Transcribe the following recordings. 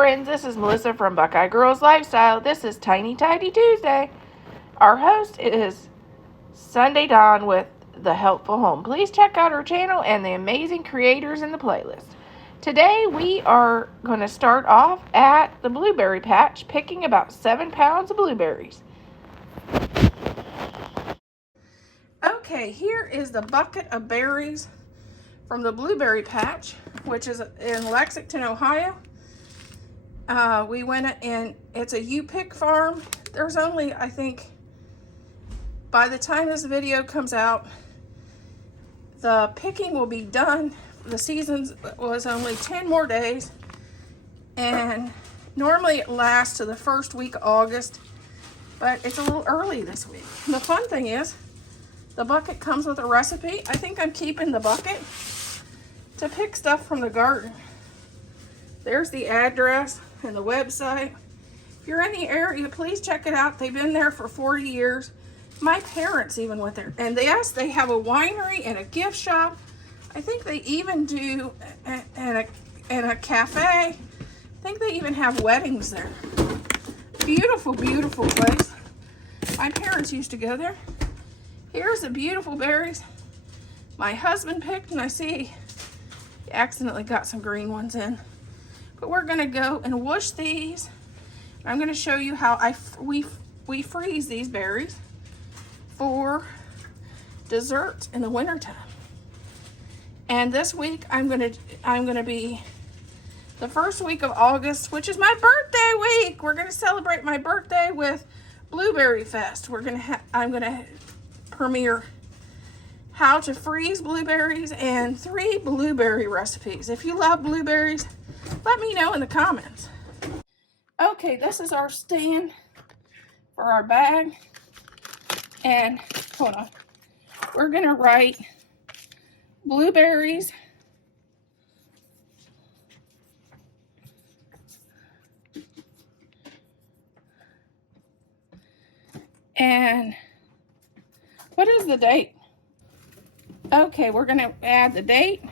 friends, this is Melissa from Buckeye Girls Lifestyle. This is Tiny Tidy Tuesday. Our host is Sunday Dawn with The Helpful Home. Please check out our channel and the amazing creators in the playlist. Today we are going to start off at the blueberry patch, picking about 7 pounds of blueberries. Okay, here is the bucket of berries from the blueberry patch, which is in Lexington, Ohio. We went in, it's a U-Pick farm. There's only, I think, by the time this video comes out, the picking will be done. The season was only 10 more days, and normally it lasts to the first week of August, but it's a little early this week. And the fun thing is, the bucket comes with a recipe. I think I'm keeping the bucket to pick stuff from the garden. There's the address and the website. If you're in the area, please check it out. They've been there for 40 years. My parents even went there. And yes, they have a winery and a gift shop. I think they even do and a cafe. I think they even have weddings there. Beautiful, beautiful place. My parents used to go there. Here's the beautiful berries my husband picked, and I see he accidentally got some green ones in. But we're gonna go and wash these. I'm gonna show you how we freeze these berries for dessert in the wintertime. And this week I'm gonna be the first week of August, which is my birthday week. We're gonna celebrate my birthday with Blueberry Fest. I'm gonna premiere how to freeze blueberries and 3 blueberry recipes. If you love blueberries, let me know in the comments. Okay, this is our stand for our bag. And hold on. We're gonna write blueberries and what is the date? Okay, we're gonna add the date.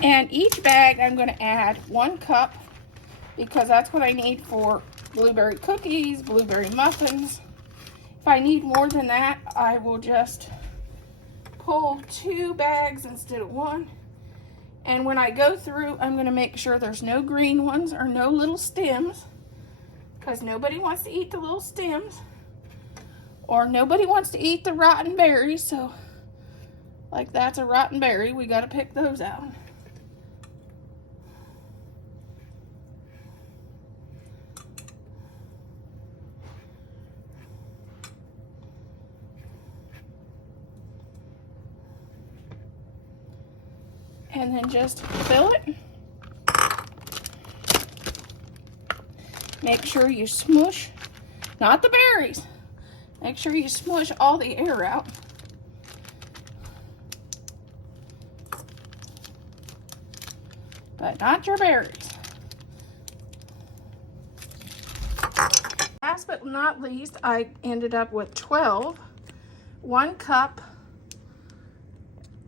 And each bag I'm going to add 1 cup because that's what I need for blueberry cookies, blueberry muffins. If I need more than that, I will just pull 2 bags instead of 1. And when I go through, I'm going to make sure there's no green ones or no little stems, because nobody wants to eat the little stems, or nobody wants to eat the rotten berries. So like that's a rotten berry, we got to pick those out. And then just fill it. Make sure you smush, not the berries. Make sure you smush all the air out. But not your berries. Last but not least, I ended up with 12 1-cup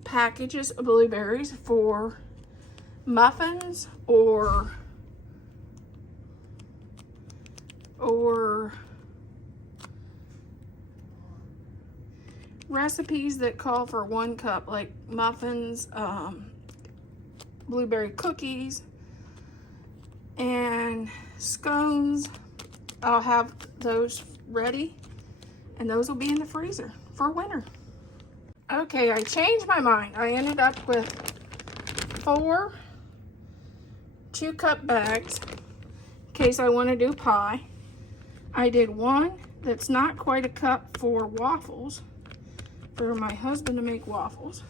packages of blueberries for muffins or recipes that call for 1 cup, like muffins, blueberry cookies, and scones. I'll have those ready, and those will be in the freezer for winter. Okay, I changed my mind. I ended up with 4 2-cup bags in case I want to do pie. I did 1 that's not quite a cup for waffles, for my husband to make waffles.